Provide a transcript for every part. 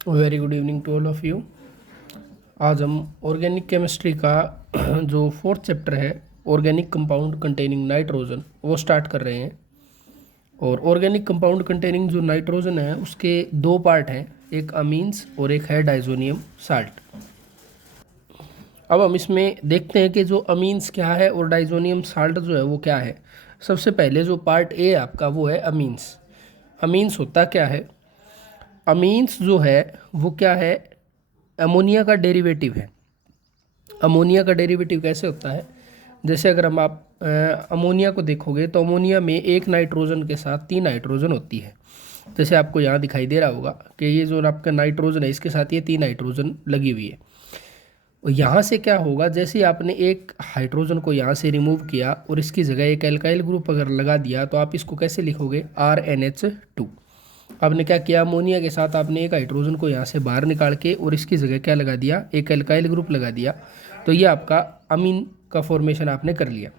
Very good evening to all of you. आज हम organic chemistry का जो फोर्थ चैप्टर है, ऑर्गेनिक कंपाउंड कंटेनिंग नाइट्रोजन, वो स्टार्ट कर रहे हैं। और ऑर्गेनिक कंपाउंड कंटेनिंग जो नाइट्रोजन है उसके दो पार्ट हैं, एक अमीन्स और एक है डाइजोनियम साल्ट। अब हम इसमें देखते हैं कि जो अमीन्स क्या है और डाइजोनियम साल्ट जो है वो क्या है। सबसे पहले जो पार्ट ए आपका वो है अमीन्स। अमीन्स होता क्या है? अमीन्स जो है वो क्या है? अमोनिया का डेरिवेटिव है। अमोनिया का डेरिवेटिव कैसे होता है? जैसे अगर हम आप अमोनिया को देखोगे तो अमोनिया में एक नाइट्रोजन के साथ तीन नाइट्रोजन होती है। जैसे आपको यहाँ दिखाई दे रहा होगा कि ये जो आपका नाइट्रोजन है इसके साथ ये तीन नाइट्रोजन लगी हुई है। और यहाँ से क्या होगा, जैसे ही आपने एक हाइड्रोजन को यहाँ से रिमूव किया और इसकी जगह एक एल्काइल ग्रुप अगर लगा दिया तो आप इसको कैसे लिखोगे? RnH2। आपने क्या किया? अमोनिया के साथ आपने एक हाइड्रोजन को यहाँ से बाहर निकाल के और इसकी जगह क्या लगा दिया? एक एल्काइल ग्रुप लगा दिया। तो ये आपका अमीन का फॉर्मेशन आपने कर लिया।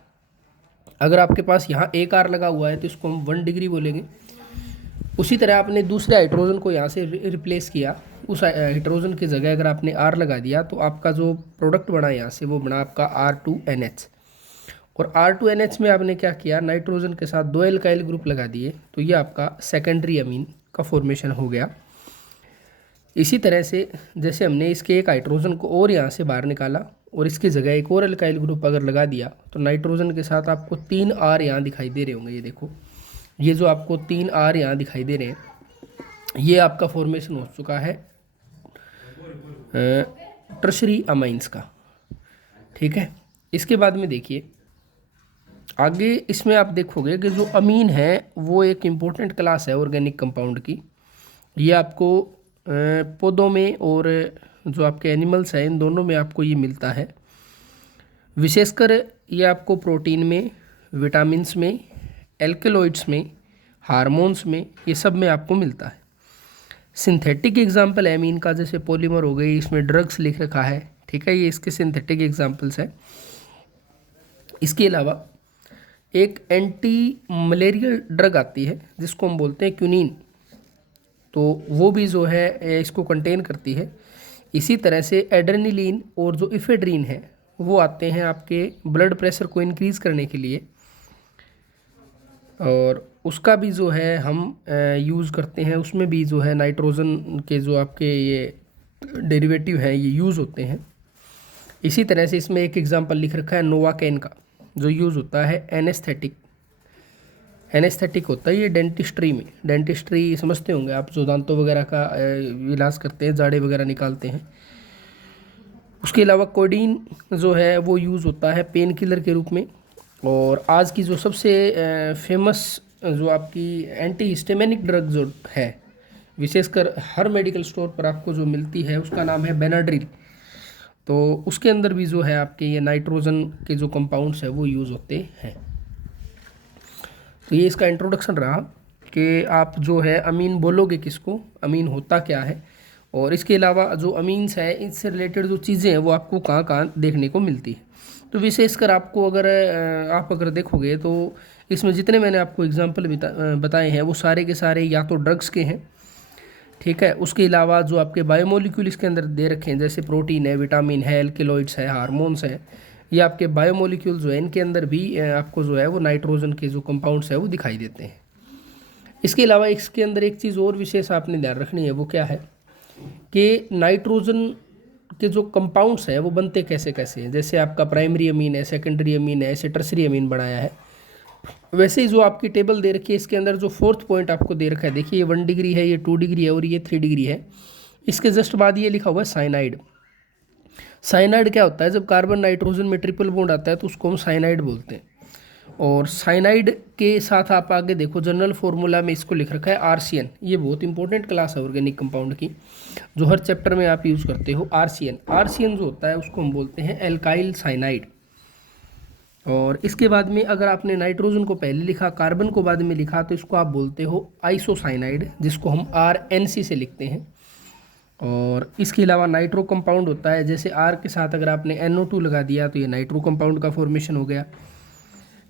अगर आपके पास यहाँ एक आर लगा हुआ है तो इसको हम 1 डिग्री बोलेंगे। उसी तरह आपने दूसरे हाइड्रोजन को यहाँ से रिप्लेस किया, उस हाइड्रोजन की जगह अगर आपने आर लगा दिया तो आपका जो प्रोडक्ट बना यहाँ से वो बना आपका R2NH। और R2NH में आपने क्या किया? नाइट्रोजन के साथ दो एल्काइल ग्रुप लगा दिए, तो ये आपका सेकेंडरी अमीन का फॉर्मेशन हो गया। इसी तरह से जैसे हमने इसके एक हाइड्रोजन को और यहाँ से बाहर निकाला और इसकी जगह एक और एल्काइल ग्रुप अगर लगा दिया तो नाइट्रोजन के साथ आपको 3 R यहाँ दिखाई दे रहे होंगे। ये देखो, ये जो आपको 3 R यहाँ दिखाई दे रहे हैं, ये आपका फॉर्मेशन हो चुका है टर्शरी अमाइंस का। ठीक है। इसके बाद में देखिए आगे, इसमें आप देखोगे कि जो अमीन है वो एक इम्पोर्टेंट क्लास है ऑर्गेनिक कंपाउंड की। ये आपको पौधों में और जो आपके एनिमल्स हैं इन दोनों में आपको ये मिलता है। विशेषकर ये आपको प्रोटीन में, विटामिन्स में, एल्केलॉइड्स में, हार्मोन्स में, ये सब में आपको मिलता है। सिंथेटिक एग्जाम्पल है अमीन का, जैसे पॉलीमर हो गई, इसमें ड्रग्स लिख रखा है। ठीक है, ये इसके सिंथेटिक एग्जाम्पल्स हैं। इसके अलावा एक एंटी मलेरियल ड्रग आती है जिसको हम बोलते हैं क्यूनिन, तो वो भी जो है इसको कंटेन करती है। इसी तरह से एड्रेनलिन और जो इफेड्रीन है वो आते हैं आपके ब्लड प्रेशर को इंक्रीज़ करने के लिए, और उसका भी जो है हम यूज़ करते हैं। उसमें भी जो है नाइट्रोजन के जो आपके ये डेरिवेटिव हैं ये यूज़ होते हैं। इसी तरह से इसमें एक एग्जांपल लिख रखा है नोवाकेन का, जो यूज़ होता है एनेस्थेटिक। एनेस्थेटिक होता है ये डेंटिस्ट्री में। डेंटिस्ट्री समझते होंगे आप, जो दांतों वगैरह का इलाज करते हैं, जाड़े वगैरह निकालते हैं। उसके अलावा कोडीन जो है वो यूज़ होता है पेन किलर के रूप में। और आज की जो सबसे फेमस जो आपकी एंटी हिस्टामिनिक ड्रग जो है, विशेषकर हर मेडिकल स्टोर पर आपको जो मिलती है उसका नाम है बेनाड्रिल। तो उसके अंदर भी जो है आपके ये नाइट्रोजन के जो कंपाउंड्स है वो यूज़ होते हैं। तो ये इसका इंट्रोडक्शन रहा कि आप जो है अमीन बोलोगे किसको, अमीन होता क्या है, और इसके अलावा जो अमीन्स है इससे रिलेटेड जो चीज़ें हैं वो आपको कहाँ कहाँ देखने को मिलती है। तो विशेषकर आपको अगर आप अगर देखोगे तो इसमें जितने मैंने आपको एग्जांपल बताए हैं वो सारे के सारे या तो ड्रग्स के हैं। ठीक है। उसके अलावा जो आपके बायोमोलिक्यूल इसके अंदर दे रखे हैं, जैसे प्रोटीन है, विटामिन है, एल्केलॉइड्स है, हार्मोन्स हैं, ये आपके बायोमोलिक्यूल जो है इनके अंदर भी आपको जो है वो नाइट्रोजन के जो कंपाउंड्स है वो दिखाई देते हैं। इसके अलावा इसके अंदर एक चीज़ और विशेष आपने ध्यान रखनी है, वो क्या है कि नाइट्रोजन के जो कंपाउंड्स हैं वो बनते कैसे कैसे हैं। जैसे आपका प्राइमरी अमीन है, सेकेंडरी अमीन है, ऐसे टर्सरी अमीन बनाया है। वैसे ही जो आपकी टेबल दे रखी है इसके अंदर जो फोर्थ पॉइंट आपको दे रखा है, देखिए ये 1 डिग्री है, ये 2 डिग्री है और ये 3 डिग्री है। इसके जस्ट बाद ये लिखा हुआ है साइनाइड। साइनाइड क्या होता है? जब कार्बन नाइट्रोजन में ट्रिपल बॉन्ड आता है तो उसको हम साइनाइड बोलते हैं। और साइनाइड के साथ आप आगे देखो जनरल फॉर्मूला में इसको लिख रखा है आरसीएन। ये बहुत इंपॉर्टेंट क्लास है ऑर्गेनिक कंपाउंड की, जो हर चैप्टर में आप यूज़ करते हो। आरसीएन, आरसीएन जो होता है उसको हम बोलते हैं एल्काइल साइनाइड। और इसके बाद में अगर आपने नाइट्रोजन को पहले लिखा, कार्बन को बाद में लिखा, तो इसको आप बोलते हो आइसोसाइनाइड, जिसको हम RNC से लिखते हैं। और इसके अलावा नाइट्रो कंपाउंड होता है, जैसे R के साथ अगर आपने NO2 लगा दिया तो ये नाइट्रो कंपाउंड का फॉर्मेशन हो गया।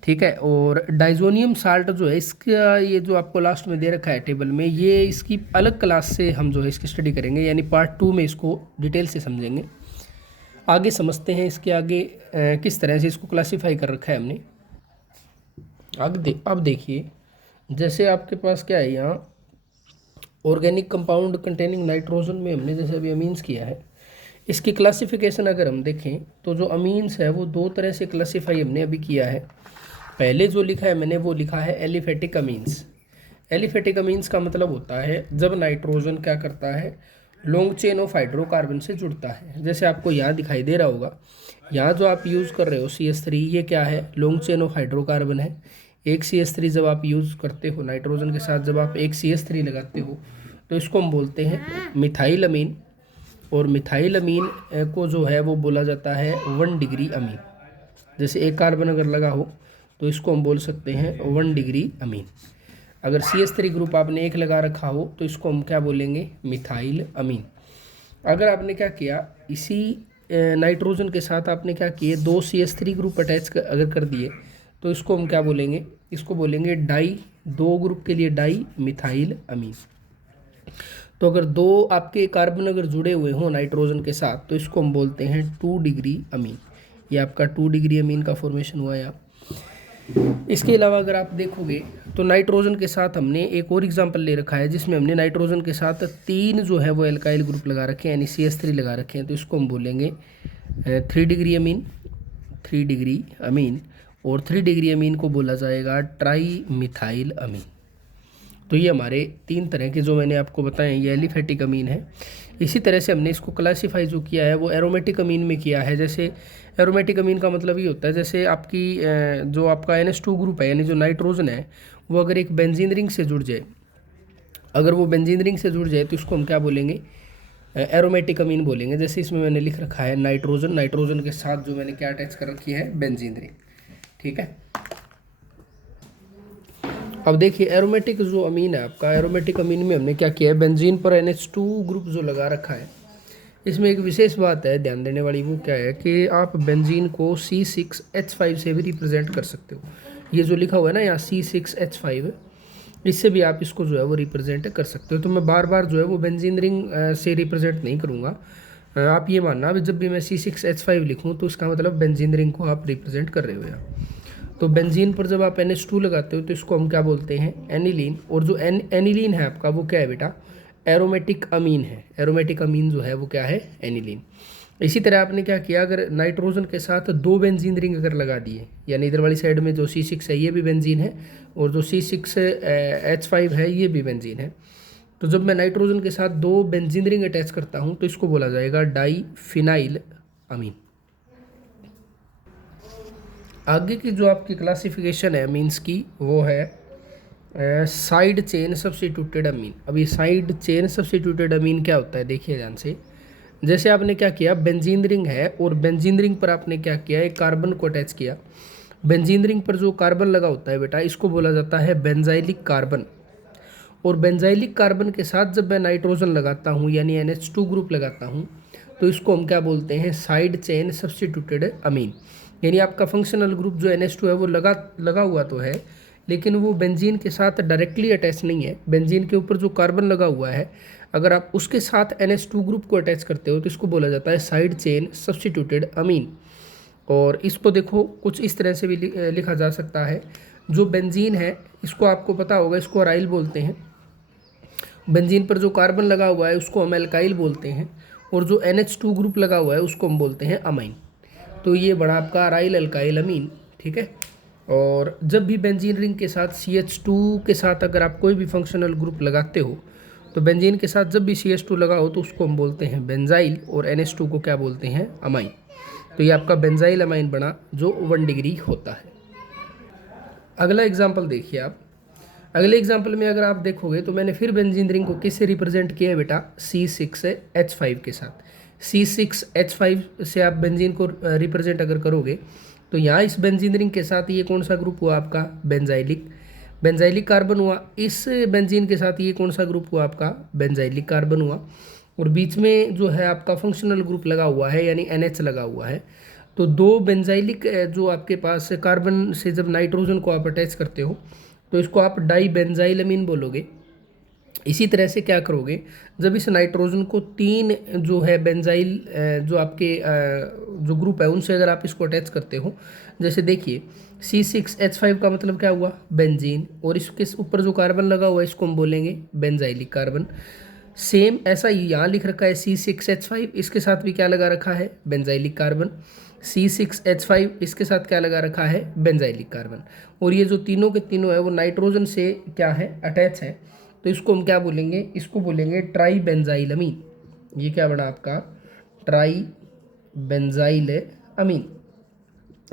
ठीक है। और डाइजोनियम साल्ट जो है इसका, ये जो आपको लास्ट में दे रखा है टेबल में, ये इसकी अलग क्लास से हम जो है इसकी स्टडी करेंगे, यानी पार्ट 2 में इसको डिटेल से समझेंगे। आगे समझते हैं इसके आगे किस तरह से इसको क्लासीफाई कर रखा है हमने। अब देखिए, जैसे आपके पास क्या है यहाँ, ऑर्गेनिक कंपाउंड कंटेनिंग नाइट्रोजन में हमने जैसे अभी अमीन्स किया है, इसकी क्लासिफिकेशन अगर हम देखें तो जो अमीन्स है वो दो तरह से क्लासीफाई हमने अभी किया है। पहले जो लिखा है मैंने वो लिखा है एलिफेटिक अमीन्स। एलिफेटिक अमीन्स का मतलब होता है जब नाइट्रोजन क्या करता है, लॉन्ग चेन ऑफ हाइड्रोकार्बन से जुड़ता है। जैसे आपको यहाँ दिखाई दे रहा होगा, यहाँ जो आप यूज़ कर रहे हो CH3, ये क्या है, लॉन्ग चेन ऑफ हाइड्रोकार्बन है। एक CH3 जब आप यूज़ करते हो नाइट्रोजन के साथ, जब आप एक CH3 लगाते हो तो इसको हम बोलते हैं मिथाइल अमीन। और मिथाइल अमीन को जो है वो बोला जाता है 1 डिग्री अमीन। जैसे एक कार्बन अगर लगा हो तो इसको हम बोल सकते हैं 1 डिग्री अमीन। अगर CH3 ग्रुप आपने एक लगा रखा हो तो इसको हम क्या बोलेंगे, मिथाइल अमीन। अगर आपने क्या किया, इसी नाइट्रोजन के साथ आपने क्या किए, 2 CH3 ग्रुप अटैच अगर कर दिए तो इसको हम क्या बोलेंगे, इसको बोलेंगे डाई, 2 ग्रुप के लिए डाई मिथाइल अमीन। तो अगर 2 आपके कार्बन अगर जुड़े हुए हों नाइट्रोजन के साथ तो इसको हम बोलते हैं 2 डिग्री अमीन। ये आपका 2 डिग्री अमीन का फॉर्मेशन हुआ यहाँ। इसके अलावा अगर आप देखोगे तो नाइट्रोजन के साथ हमने एक और एग्जांपल ले रखा है, जिसमें हमने नाइट्रोजन के साथ 3 जो है वो एल्काइल ग्रुप लगा रखे हैं, यानी CH3 लगा रखे हैं। तो इसको हम बोलेंगे 3 डिग्री अमीन, 3 डिग्री अमीन। और 3 डिग्री अमीन को बोला जाएगा ट्राई मिथाइल अमीन। तो ये हमारे 3 तरह के जो मैंने आपको बताए ये एलिफेटिक अमीन है। इसी तरह से हमने इसको क्लासीफाई जो किया है वो एरोमेटिक अमीन में किया है। जैसे एरोमेटिक अमीन का मतलब ये होता है, जैसे आपकी जो आपका NH2 ग्रुप है, यानी जो नाइट्रोजन है, वो अगर एक बेंजीन रिंग से जुड़ जाए, अगर वो बेंजीन रिंग से जुड़ जाए तो इसको हम क्या बोलेंगे, एरोमेटिक अमीन बोलेंगे। जैसे इसमें मैंने लिख रखा है नाइट्रोजन, नाइट्रोजन के साथ जो मैंने क्या अटैच कर रखी है, बेंजीन रिंग। ठीक है। अब देखिए एरोमेटिक जो अमीन है आपका, एरोमेटिक अमीन में हमने क्या किया है, बेंजीन पर NH2 ग्रुप जो लगा रखा है, इसमें एक विशेष बात है ध्यान देने वाली, वो क्या है कि आप बेंजीन को C6H5 से भी रिप्रेजेंट कर सकते हो। ये जो लिखा हुआ है ना यहाँ C6H5, इससे भी आप इसको जो है वो रिप्रेजेंट कर सकते हो। तो मैं बार बार जो है वो बेंजीन रिंग से रिप्रेजेंट नहीं करूँगा। आप ये मानना अभी जब भी मैं C6H5 लिखूँ तो इसका मतलब बेंजीन रिंग को आप रिप्रेजेंट कर रहे हो यहाँ। तो बेंजीन पर जब आप NH2 लगाते हो तो इसको हम क्या बोलते हैं, एनिलीन। और जो एनिलीन है आपका वो क्या है बेटा, एरोमेटिक अमीन है। एरोमेटिक अमीन जो है वो क्या है, एनिलीन। इसी तरह आपने क्या किया, अगर नाइट्रोजन के साथ 2 बेंजीन रिंग अगर लगा दिए, यानी इधर वाली साइड में जो C6 है ये भी बेंजीन है, और जो C6H5 है ये भी बेंजीन है। तो जब मैं नाइट्रोजन के साथ 2 बेंजीन रिंग अटैच करता हूँ तो इसको बोला जाएगा डाई फिनाइल अमीन। आगे की जो आपकी क्लासिफिकेशन है अमीन्स की, वो है साइड चेन सब्स्टिट्यूटेड अमीन। अब ये साइड चेन सब्स्टिट्यूटेड अमीन क्या होता है, देखिए ध्यान से। जैसे आपने क्या किया, बेंजीन रिंग है और बेंजीन रिंग पर आपने क्या किया, एक कार्बन को अटैच किया। बेंजीन रिंग पर जो कार्बन लगा होता है बेटा, इसको बोला जाता है बेंजाइलिक कार्बन। और बेंजाइलिक कार्बन के साथ जब मैं नाइट्रोजन लगाता हूँ, यानी NH2 ग्रुप लगाता हूँ, तो इसको हम क्या बोलते हैं, साइड चेन सब्स्टिट्यूटेड अमीन। यानी आपका फंक्शनल ग्रुप जो NH2 है वो लगा हुआ तो है, लेकिन वो बेंजीन के साथ डायरेक्टली अटैच नहीं है। बेंजीन के ऊपर जो कार्बन लगा हुआ है, अगर आप उसके साथ NH2 ग्रुप को अटैच करते हो तो इसको बोला जाता है साइड चेन सब्स्टिट्यूटेड अमीन। और इसको देखो कुछ इस तरह से भी लिखा जा सकता है, जो बेंजीन है इसको आपको पता होगा, इसको अराइल बोलते हैं। बेंजीन पर जो कार्बन लगा हुआ है उसको हम एल्काइल बोलते हैं, और जो NH2 ग्रुप लगा हुआ है उसको हम बोलते हैं अमाइन। तो ये बड़ा आपका अराइल अल्काइल अमीन। ठीक है। और जब भी बेंजीन रिंग के साथ CH2 के साथ अगर आप कोई भी फंक्शनल ग्रुप लगाते हो, तो बेंजीन के साथ जब भी CH2 लगा हो तो उसको हम बोलते हैं बेंजाइल, और NH2 को क्या बोलते हैं, अमाइन। तो ये आपका बेंजाइल अमाइन बना जो 1 डिग्री होता है। अगला एग्जाम्पल देखिए आप। अगले एग्जाम्पल में अगर आप देखोगे तो मैंने फिर बेंजीन रिंग को किससे रिप्रेजेंट किया है बेटा, C6H5 के साथ। C6H5 से आप बेंजीन को रिप्रेजेंट अगर करोगे तो यहाँ इस बेंजीन रिंग के साथ ये कौन सा ग्रुप हुआ आपका, बेंजाइलिक कार्बन हुआ। इस बेंजीन के साथ ये कौन सा ग्रुप हुआ आपका, बेंजाइलिक कार्बन हुआ। और बीच में जो है आपका फंक्शनल ग्रुप लगा हुआ है, यानी NH लगा हुआ है। तो दो बेंजाइलिक जो आपके पास कार्बन से जब नाइट्रोजन को आप अटैच करते हो तो इसको आप डाई बेंजाइल अमीन बोलोगे। इसी तरह से क्या करोगे, जब इस नाइट्रोजन को तीन जो है बेंजाइल जो आपके जो ग्रुप है उनसे अगर आप इसको अटैच करते हो, जैसे देखिए C6H5 का मतलब क्या हुआ, बेंजीन, और इसके ऊपर जो कार्बन लगा हुआ है इसको हम बोलेंगे बेंजाइलिक कार्बन। सेम ऐसा ही यहाँ लिख रखा है C6H5, इसके साथ भी क्या लगा रखा है, बेंजाइलिक कार्बन। C6H5 इसके साथ क्या लगा रखा है, बेंजाइलिक कार्बन। और ये जो तीनों के तीनों है वो नाइट्रोजन से क्या है, अटैच है। तो इसको हम क्या बोलेंगे, इसको बोलेंगे ट्राई बेंजाइल अमीन। ये क्या बना आपका, ट्राई बेंजाइल अमीन।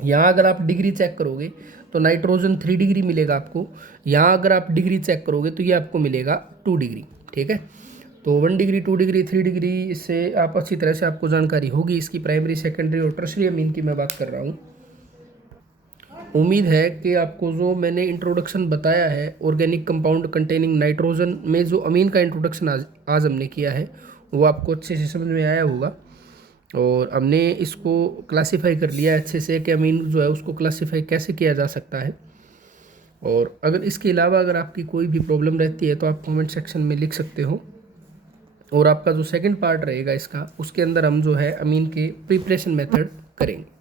यहाँ अगर आप डिग्री चेक करोगे तो नाइट्रोजन 3 डिग्री मिलेगा आपको, यहाँ अगर आप डिग्री चेक करोगे तो ये आपको मिलेगा 2 डिग्री। ठीक है, तो 1 डिग्री, 2 डिग्री, 3 डिग्री, इससे आप अच्छी तरह से आपको जानकारी होगी इसकी, प्राइमरी, सेकेंडरी और टर्शरी अमीन की मैं बात कर रहा हूँ। उम्मीद है कि आपको जो मैंने इंट्रोडक्शन बताया है ऑर्गेनिक कंपाउंड कंटेनिंग नाइट्रोजन में, जो अमीन का इंट्रोडक्शन आज हमने किया है वो आपको अच्छे से समझ में आया होगा। और हमने इसको क्लासिफाई कर लिया है अच्छे से कि अमीन जो है उसको क्लासिफाई कैसे किया जा सकता है। और अगर इसके अलावा अगर आपकी कोई भी प्रॉब्लम रहती है तो आप कमेंट सेक्शन में लिख सकते हो। और आपका जो सेकंड पार्ट रहेगा इसका, उसके अंदर हम जो है अमीन के प्रिपरेशन मेथड करेंगे।